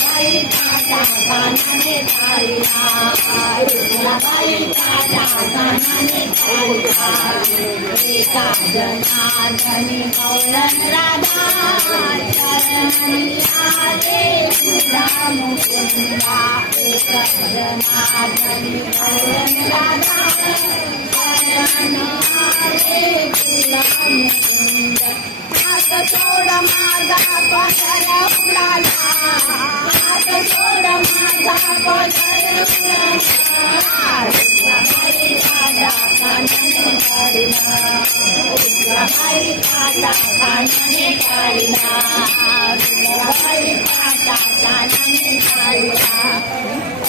जनार्दनी गौरन राधा चरणी आले तुला मुकुंदा एक जनार्दनी गौरन राधा चरण आता सोड माझा पसर उडाला आता सोड माझा पसर उडाला